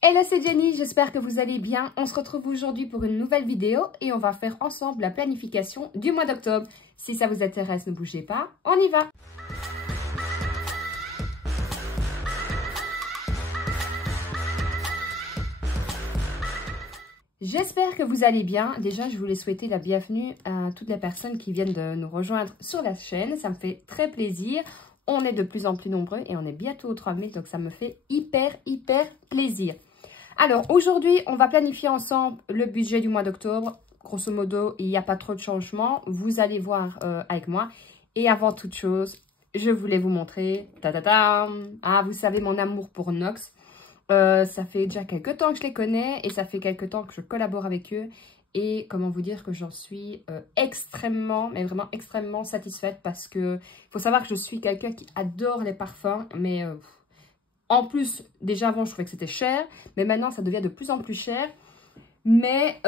Hello, c'est Jenny, j'espère que vous allez bien. On se retrouve aujourd'hui pour une nouvelle vidéo et on va faire ensemble la planification du mois d'octobre. Si ça vous intéresse, ne bougez pas, on y va. J'espère que vous allez bien. Déjà, je voulais souhaiter la bienvenue à toutes les personnes qui viennent de nous rejoindre sur la chaîne. Ça me fait très plaisir. On est de plus en plus nombreux et on est bientôt aux 3000, donc ça me fait hyper plaisir. Alors, aujourd'hui, on va planifier ensemble le budget du mois d'octobre. Grosso modo, il n'y a pas trop de changements. Vous allez voir avec moi. Et avant toute chose, je voulais vous montrer... Ah, vous savez, mon amour pour Nox. Ça fait déjà quelques temps que je les connais et ça fait quelques temps que je collabore avec eux. Et comment vous dire que j'en suis extrêmement, mais vraiment extrêmement satisfaite parce que il faut savoir que je suis quelqu'un qui adore les parfums, mais... en plus, déjà avant, je trouvais que c'était cher. Mais maintenant, ça devient de plus en plus cher. Mais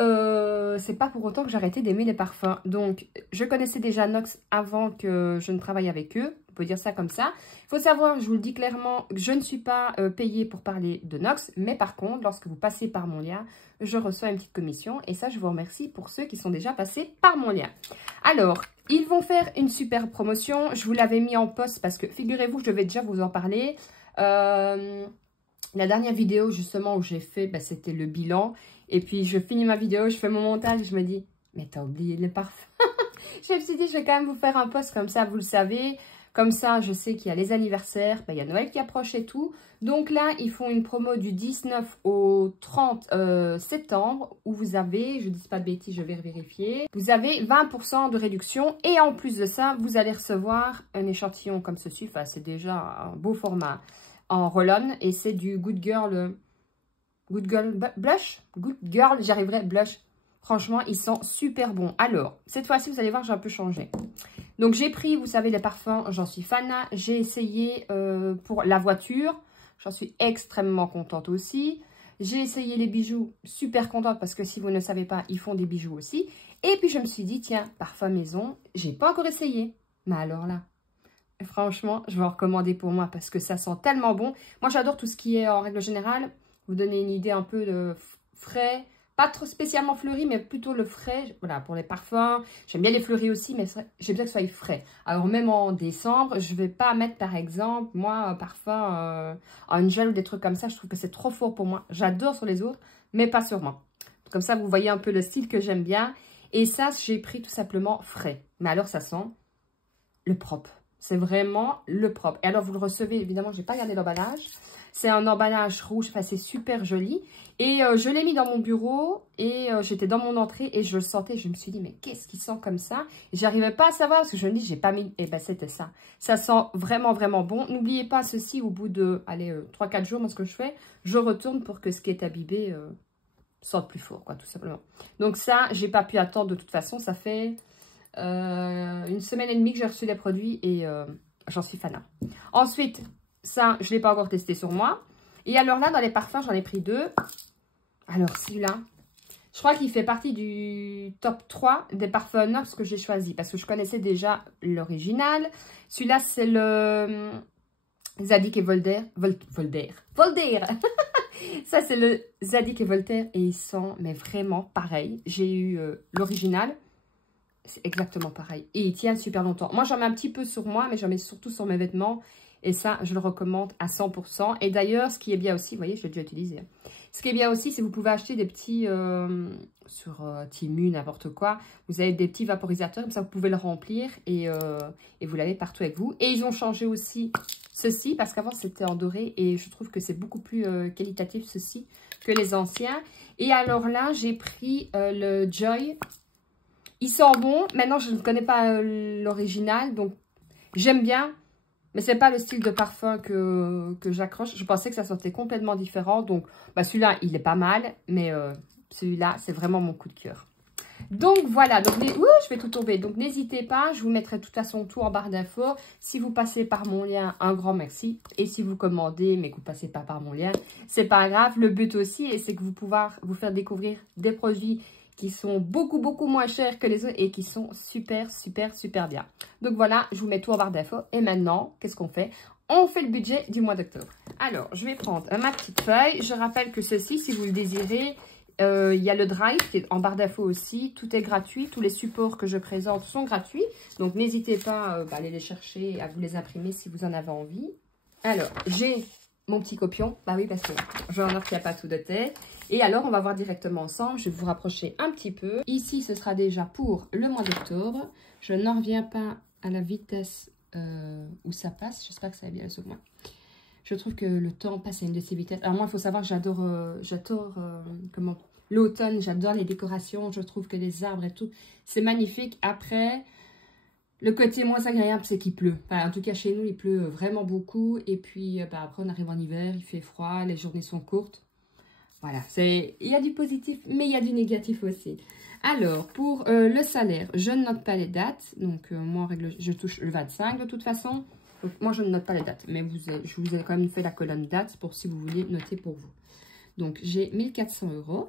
c'est pas pour autant que j'ai arrêté d'aimer les parfums. Donc, je connaissais déjà Nox avant que je ne travaille avec eux. On peut dire ça comme ça. Il faut savoir, je vous le dis clairement, que je ne suis pas payée pour parler de Nox. Mais par contre, lorsque vous passez par mon lien, je reçois une petite commission. Et ça, je vous remercie pour ceux qui sont déjà passés par mon lien. Alors, ils vont faire une super promotion. Je vous l'avais mis en post parce que, figurez-vous, je devais déjà vous en parler. La dernière vidéo justement où j'ai fait, c'était le bilan. Et puis je finis ma vidéo, je fais mon montage, je me dis, mais t'as oublié les parfums. Je me suis dit, je vais quand même vous faire un post comme ça, vous le savez. Comme ça, je sais qu'il y a les anniversaires, il y a Noël qui approche et tout. Donc là, ils font une promo du 19 au 30 septembre où vous avez, je ne dis pas de bêtises, je vais vérifier. Vous avez 20% de réduction et en plus de ça, vous allez recevoir un échantillon comme ceci. Enfin, c'est déjà un beau format en roll-on et c'est du Good Girl Blush. Good Girl, j'y arriverai, Blush. Franchement, ils sont super bons. Alors, cette fois-ci, vous allez voir, j'ai un peu changé. Donc, j'ai pris, vous savez, les parfums, j'en suis fan. J'ai essayé pour la voiture. J'en suis extrêmement contente aussi. J'ai essayé les bijoux, super contente parce que si vous ne savez pas, ils font des bijoux aussi. Et puis, je me suis dit, tiens, parfum maison, j'ai pas encore essayé. Mais alors là, franchement, je vais en recommander pour moi parce que ça sent tellement bon. Moi, j'adore tout ce qui est, en règle générale, vous donner une idée un peu de frais. Pas trop spécialement fleuri, mais plutôt le frais. Voilà, pour les parfums. J'aime bien les fleuris aussi, mais j'aime bien que ce soit frais. Alors, même en décembre, je ne vais pas mettre, par exemple, moi, un parfum en gel ou des trucs comme ça. Je trouve que c'est trop fort pour moi. J'adore sur les autres, mais pas sur moi. Comme ça, vous voyez un peu le style que j'aime bien. Et ça, j'ai pris tout simplement frais. Mais alors, ça sent le propre. C'est vraiment le propre. Et alors, vous le recevez, évidemment, je n'ai pas regardé l'emballage. C'est un emballage rouge, enfin, c'est super joli. Et je l'ai mis dans mon bureau et j'étais dans mon entrée et je le sentais. Je me suis dit, mais qu'est-ce qui sent comme ça? Et j'arrivais pas à savoir parce que je me dis, j'ai pas mis. Et ben, c'était ça. Ça sent vraiment bon. N'oubliez pas ceci, au bout de, allez, 3-4 jours, moi, ce que je fais, je retourne pour que ce qui est imbibé sente plus fort, quoi, tout simplement. Donc ça, j'ai pas pu attendre de toute façon. Ça fait... une semaine et demie que j'ai reçu les produits et j'en suis fan. Ensuite, ça, je ne l'ai pas encore testé sur moi. Et alors là, dans les parfums, j'en ai pris deux. Alors, celui-là, je crois qu'il fait partie du top 3 des parfums Nox que j'ai choisi. Parce que je connaissais déjà l'original. Celui-là, c'est le Zadig et Voltaire. Voltaire. Ça, c'est le Zadig et Voltaire. Et ils sont mais vraiment pareils. J'ai eu l'original. C'est exactement pareil. Et il tient super longtemps. Moi, j'en mets un petit peu sur moi, mais j'en mets surtout sur mes vêtements. Et ça, je le recommande à 100%. Et d'ailleurs, ce qui est bien aussi, vous voyez, je l'ai déjà utilisé. Ce qui est bien aussi, c'est que vous pouvez acheter des petits, sur Temu, n'importe quoi. Vous avez des petits vaporisateurs, comme ça, vous pouvez le remplir. Et vous l'avez partout avec vous. Et ils ont changé aussi ceci, parce qu'avant, c'était en doré. Et je trouve que c'est beaucoup plus qualitatif, ceci, que les anciens. Et alors là, j'ai pris le Joy. Il sent bon. Maintenant, je ne connais pas l'original, donc j'aime bien. Mais ce n'est pas le style de parfum que j'accroche. Je pensais que ça sentait complètement différent. Donc, celui-là, il est pas mal. Mais celui-là, c'est vraiment mon coup de cœur. Donc, voilà. Donc, je vais tout tomber. Donc, n'hésitez pas. Je vous mettrai de toute façon tout en barre d'infos. Si vous passez par mon lien, un grand merci. Et si vous commandez, mais que vous ne passez pas par mon lien, c'est pas grave. Le but aussi, c'est que vous pouvez vous faire découvrir des produits qui sont beaucoup moins chers que les autres et qui sont super bien. Donc voilà, je vous mets tout en barre d'infos. Et maintenant, qu'est-ce qu'on fait? on fait le budget du mois d'octobre. Alors, je vais prendre ma petite feuille. Je rappelle que ceci, si vous le désirez, il y a le Drive qui est en barre d'infos aussi. Tout est gratuit. Tous les supports que je présente sont gratuits. Donc, n'hésitez pas à aller les chercher et à vous les imprimer si vous en avez envie. Alors, j'ai mon petit copion. Bah oui, parce que je remarque qu'il n'y a pas tout de tête. Et alors, on va voir directement ensemble. Je vais vous rapprocher un petit peu. Ici, ce sera déjà pour le mois d'octobre. Je n'en reviens pas à la vitesse où ça passe. J'espère que ça va bien sur moi. Je trouve que le temps passe à une de ces vitesses. Alors moi, il faut savoir que j'adore l'automne. J'adore les décorations. Je trouve que les arbres et tout, c'est magnifique. Après, le côté moins agréable, c'est qu'il pleut. Enfin, en tout cas, chez nous, il pleut vraiment beaucoup. Et puis, après, on arrive en hiver, il fait froid, les journées sont courtes. Voilà, il y a du positif, mais il y a du négatif aussi. Alors, pour le salaire, je ne note pas les dates. Donc, moi, en règle, je touche le 25 de toute façon. Donc, moi, je ne note pas les dates. Mais je vous ai quand même fait la colonne dates pour si vous voulez noter pour vous. Donc, j'ai 1400 €.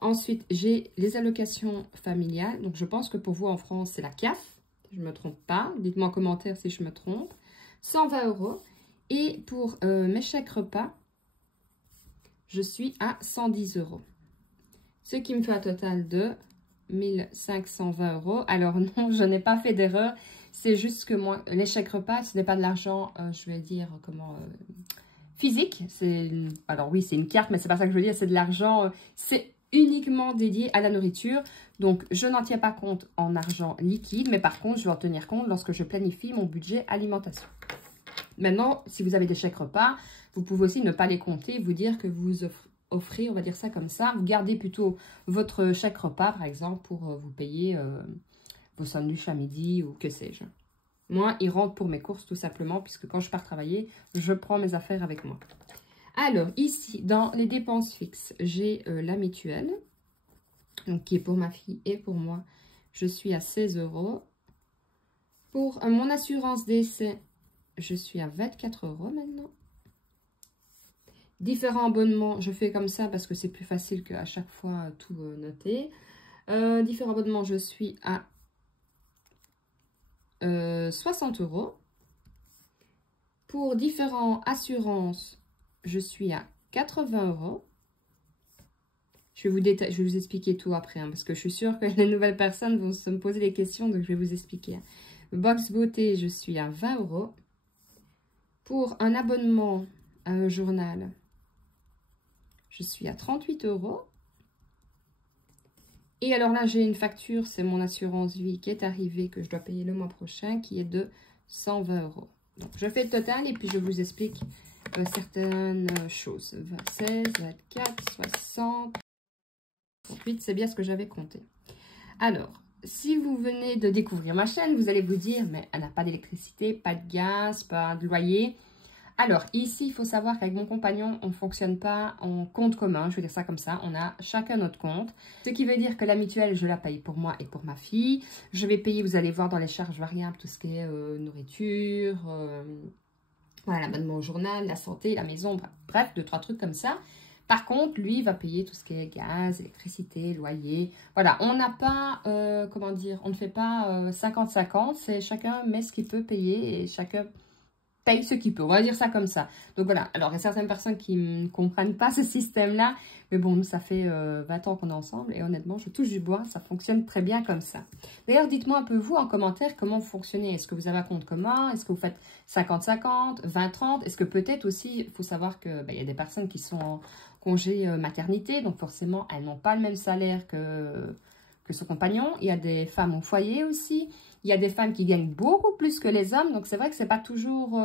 Ensuite, j'ai les allocations familiales. Donc, je pense que pour vous, en France, c'est la CAF. Je ne me trompe pas. Dites-moi en commentaire si je me trompe. 120 €. Et pour mes chèques repas, je suis à 110 €. Ce qui me fait un total de 1520 €. Alors non, je n'ai pas fait d'erreur. C'est juste que moi, les chèques repas, ce n'est pas de l'argent, je vais dire, physique. Alors oui, c'est une carte, mais c'est pas ça que je veux dire. C'est de l'argent, c'est uniquement dédié à la nourriture. Donc, je n'en tiens pas compte en argent liquide. Mais par contre, je vais en tenir compte lorsque je planifie mon budget alimentation. Maintenant, si vous avez des chèques repas, vous pouvez aussi ne pas les compter, vous dire que vous offrez, on va dire ça comme ça, vous gardez plutôt votre chèque repas, par exemple, pour vous payer vos sandwichs à midi ou que sais-je. Moi, il rentre pour mes courses tout simplement, puisque quand je pars travailler, je prends mes affaires avec moi. Alors, ici, dans les dépenses fixes, j'ai la mutuelle, donc qui est pour ma fille et pour moi. Je suis à 16 €. Pour mon assurance décès, je suis à 24 € maintenant. Différents abonnements, je fais comme ça parce que c'est plus facile qu'à chaque fois tout noter. Différents abonnements, je suis à 60 €. Pour différents assurances, je suis à 80 €. Je vais vous expliquer tout après, parce que je suis sûre que les nouvelles personnes vont se me poser des questions, donc je vais vous expliquer. Box beauté, je suis à 20 €. Pour un abonnement à un journal, je suis à 38 €. Et alors là, j'ai une facture, c'est mon assurance vie qui est arrivée, que je dois payer le mois prochain, qui est de 120 €. Donc, je fais le total et puis je vous explique certaines choses. 16, 24, 60, 38, c'est bien ce que j'avais compté. Alors, si vous venez de découvrir ma chaîne, vous allez vous dire, mais elle n'a pas d'électricité, pas de gaz, pas de loyer. Alors, ici, il faut savoir qu'avec mon compagnon, on ne fonctionne pas en compte commun, je vais dire ça comme ça. On a chacun notre compte. Ce qui veut dire que la mutuelle, je la paye pour moi et pour ma fille. Je vais payer, vous allez voir dans les charges variables, tout ce qui est nourriture, voilà, l'abonnement au journal, la santé, la maison, bref, 2-3 trucs comme ça. Par contre, lui, va payer tout ce qui est gaz, électricité, loyer. Voilà, on n'a pas, comment dire, on ne fait pas 50-50. C'est chacun met ce qu'il peut payer et chacun paye ce qu'il peut. On va dire ça comme ça. Donc voilà, alors il y a certaines personnes qui ne comprennent pas ce système-là. Mais bon, nous, ça fait 20 ans qu'on est ensemble. Et honnêtement, je touche du bois, ça fonctionne très bien comme ça. D'ailleurs, dites-moi un peu, vous, en commentaire, comment vous fonctionnez. Est-ce que vous avez un compte commun? Est-ce que vous faites 50-50, 20-30? Est-ce que peut-être aussi, il faut savoir que y a des personnes qui sont en congé maternité. Donc forcément, elles n'ont pas le même salaire que son compagnon. Il y a des femmes au foyer aussi. Il y a des femmes qui gagnent beaucoup plus que les hommes. Donc, c'est vrai que c'est pas toujours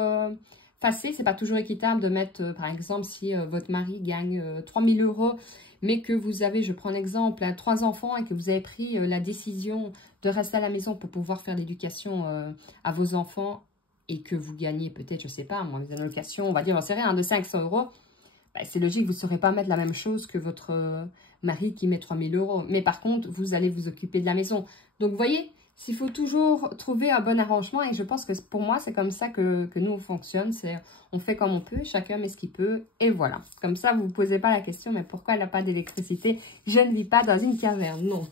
facile. C'est pas toujours équitable de mettre, par exemple, si votre mari gagne 3 000 €, mais que vous avez, je prends un exemple, 3 enfants et que vous avez pris la décision de rester à la maison pour pouvoir faire l'éducation à vos enfants et que vous gagnez peut-être, je sais pas, moi, des allocations, on va dire, on sait rien, de 500 €, c'est logique, vous ne saurez pas mettre la même chose que votre mari qui met 3 000 €. Mais par contre, vous allez vous occuper de la maison. Donc, vous voyez, il faut toujours trouver un bon arrangement. Et je pense que pour moi, c'est comme ça que nous, on fonctionne. On fait comme on peut, chacun met ce qu'il peut. Et voilà. Comme ça, vous ne vous posez pas la question, mais pourquoi elle n'a pas d'électricité? Je ne vis pas dans une caverne. Non.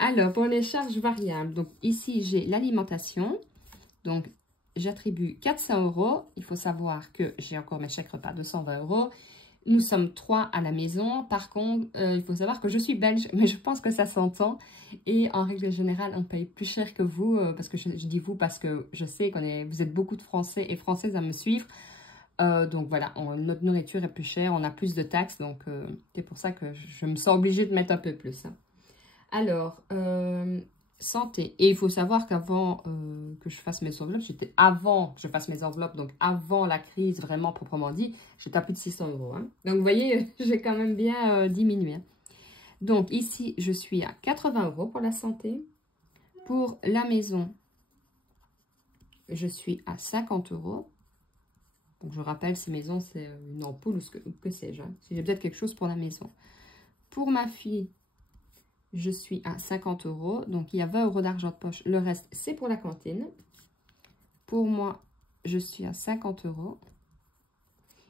Alors, pour les charges variables. Donc, ici, j'ai l'alimentation. Donc, j'attribue 400 €. Il faut savoir que j'ai encore mes chèques repas de 120 €. Nous sommes 3 à la maison. Par contre, il faut savoir que je suis belge, mais je pense que ça s'entend. Et en règle générale, on paye plus cher que vous. Parce que je dis vous parce que je sais vous êtes beaucoup de Français et Françaises à me suivre. Donc voilà, notre nourriture est plus chère, on a plus de taxes. Donc c'est pour ça que je me sens obligée de mettre un peu plus. Hein. Alors, santé. Et il faut savoir qu'avant que je fasse mes enveloppes, donc avant la crise vraiment proprement dit, j'étais à plus de 600 €. Hein. Donc vous voyez, j'ai quand même bien diminué. Hein. Donc ici, je suis à 80 € pour la santé. Pour la maison, je suis à 50 €. Donc je rappelle, ces maisons, c'est une ampoule ou que sais-je. Hein. Si j'ai peut-être quelque chose pour la maison. Pour ma fille, je suis à 50 €. Donc, il y a 20 € d'argent de poche. Le reste, c'est pour la cantine. Pour moi, je suis à 50 €.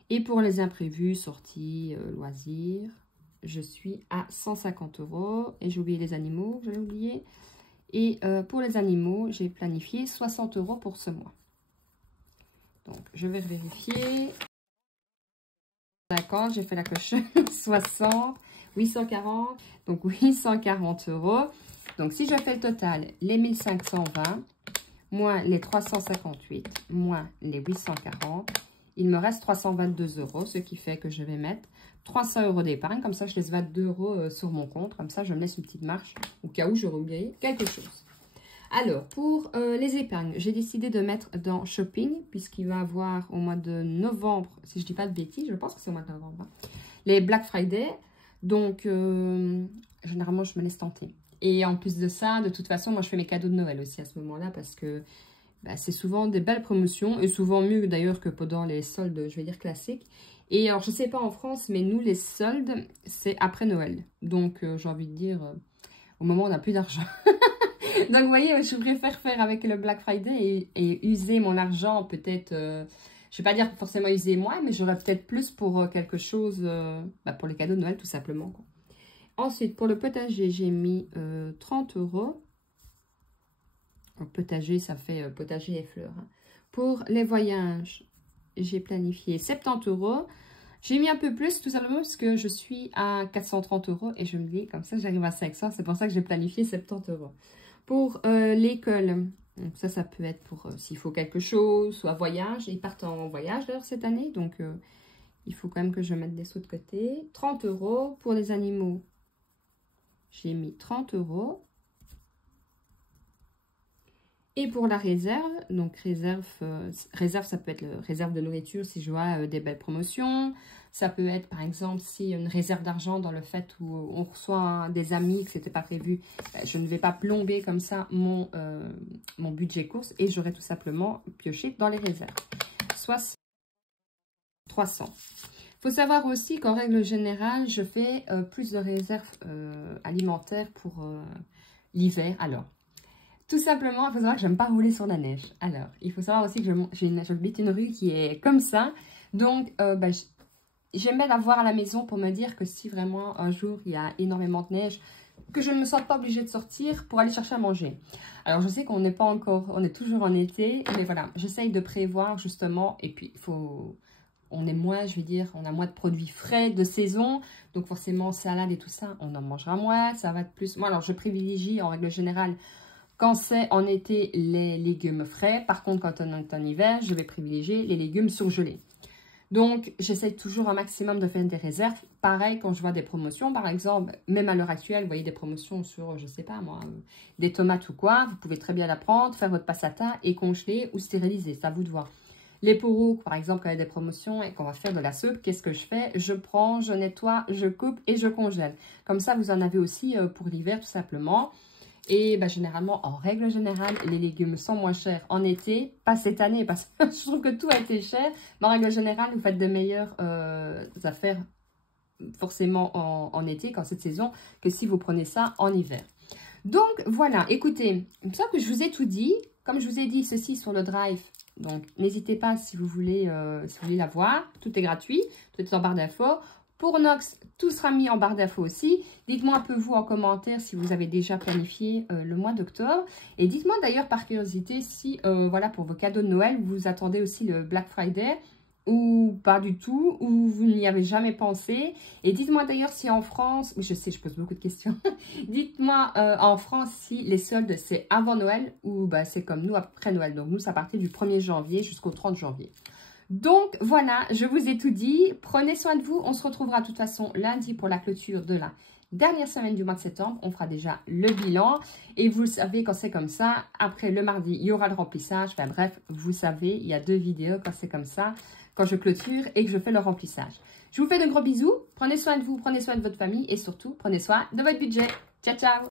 Et pour les imprévus, sorties, loisirs, je suis à 150 €. Et j'ai oublié les animaux, j'avais oublié. Et pour les animaux, j'ai planifié 60 € pour ce mois. Donc, je vais vérifier. 50, j'ai fait la coche 60, 840, donc 840 €. Donc, si je fais le total, les 1520, moins les 358, moins les 840, il me reste 322 €, ce qui fait que je vais mettre 300 € d'épargne. Comme ça, je laisse 22 € sur mon compte. Comme ça, je me laisse une petite marche au cas où j'aurais oublié quelque chose. Alors, pour les épargnes, j'ai décidé de mettre dans shopping, puisqu'il va y avoir au mois de novembre, si je ne dis pas de bêtises, je pense que c'est au mois de novembre, hein, les Black Friday. Donc, généralement, je me laisse tenter. Et en plus de ça, de toute façon, moi, je fais mes cadeaux de Noël aussi à ce moment-là, parce que c'est souvent des belles promotions, et souvent mieux d'ailleurs que pendant les soldes, je vais dire classiques. Et alors, je ne sais pas en France, mais nous, les soldes, c'est après Noël. Donc, j'ai envie de dire, au moment où on n'a plus d'argent. Donc, vous voyez, je préfère faire avec le Black Friday et user mon argent peut-être, je ne vais pas dire forcément user moins, mais j'aurais peut-être plus pour quelque chose, pour les cadeaux de Noël tout simplement. Quoi. Ensuite, pour le potager, j'ai mis 30 €. Le potager, ça fait potager et fleurs. Hein. Pour les voyages, j'ai planifié 70 €. J'ai mis un peu plus, tout simplement, parce que je suis à 430 € et je me dis, comme ça, j'arrive à 500. C'est pour ça que j'ai planifié 70 €. Pour l'école, ça peut être pour s'il faut quelque chose, soit voyage. Ils partent en voyage d'ailleurs cette année, donc il faut quand même que je mette des sous de côté. 30 € pour les animaux. J'ai mis 30 €. Et pour la réserve, donc réserve, ça peut être la réserve de nourriture si je vois des belles promotions. Ça peut être par exemple si une réserve d'argent dans le fait où on reçoit des amis que ce n'était pas prévu. Je ne vais pas plomber comme ça mon budget course et j'aurai tout simplement pioché dans les réserves. Soit 300. Il faut savoir aussi qu'en règle générale, je fais plus de réserves alimentaires pour l'hiver. Alors, tout simplement, il faut savoir que j'aime pas rouler sur la neige. Alors, il faut savoir aussi que j'habite une rue qui est comme ça. Donc, j'aime bien l'avoir à la maison pour me dire que si vraiment un jour il y a énormément de neige, que je ne me sens pas obligée de sortir pour aller chercher à manger. Alors, je sais qu'on n'est pas encore, on est toujours en été, mais voilà, j'essaye de prévoir justement. Et puis, on est moins, je vais dire, on a moins de produits frais de saison. Donc, forcément, salade et tout ça, on en mangera moins. Ça va être plus. Moi, alors, je privilégie en règle générale. Quand c'est en été, les légumes frais. Par contre, quand on est en hiver, je vais privilégier les légumes surgelés. Donc, j'essaie toujours un maximum de faire des réserves. Pareil, quand je vois des promotions, par exemple, même à l'heure actuelle, vous voyez des promotions sur, je sais pas moi, des tomates ou quoi. Vous pouvez très bien la prendre, faire votre passata et congeler ou stériliser. C'est à vous de voir. Les poireaux, par exemple, quand il y a des promotions et qu'on va faire de la soupe, qu'est-ce que je fais? Je prends, je nettoie, je coupe et je congèle. Comme ça, vous en avez aussi pour l'hiver, tout simplement. Et généralement, en règle générale, les légumes sont moins chers en été. Pas cette année, parce que je trouve que tout a été cher. Mais en règle générale, vous faites de meilleures affaires forcément en été, quand cette saison, que si vous prenez ça en hiver. Donc, voilà. Écoutez, il me semble que je vous ai tout dit. Comme je vous ai dit, ceci sur le Drive. Donc, n'hésitez pas si vous voulez la voir. Tout est gratuit. Tout est en barre d'infos. Pour Nox, tout sera mis en barre d'infos aussi. Dites-moi un peu vous en commentaire si vous avez déjà planifié le mois d'octobre. Et dites-moi d'ailleurs par curiosité si, voilà, pour vos cadeaux de Noël, vous attendez aussi le Black Friday ou pas du tout, ou vous n'y avez jamais pensé. Et dites-moi d'ailleurs si en France, oui je sais, je pose beaucoup de questions, dites-moi en France si les soldes c'est avant Noël ou bah, c'est comme nous après Noël. Donc nous, ça partait du 1er janvier jusqu'au 30 janvier. Donc voilà, je vous ai tout dit. Prenez soin de vous. On se retrouvera de toute façon lundi pour la clôture de la dernière semaine du mois de septembre. On fera déjà le bilan. Et vous le savez, quand c'est comme ça, après le mardi, il y aura le remplissage. Enfin bref, vous savez, il y a 2 vidéos quand c'est comme ça, quand je clôture et que je fais le remplissage. Je vous fais de gros bisous. Prenez soin de vous, prenez soin de votre famille et surtout, prenez soin de votre budget. Ciao, ciao!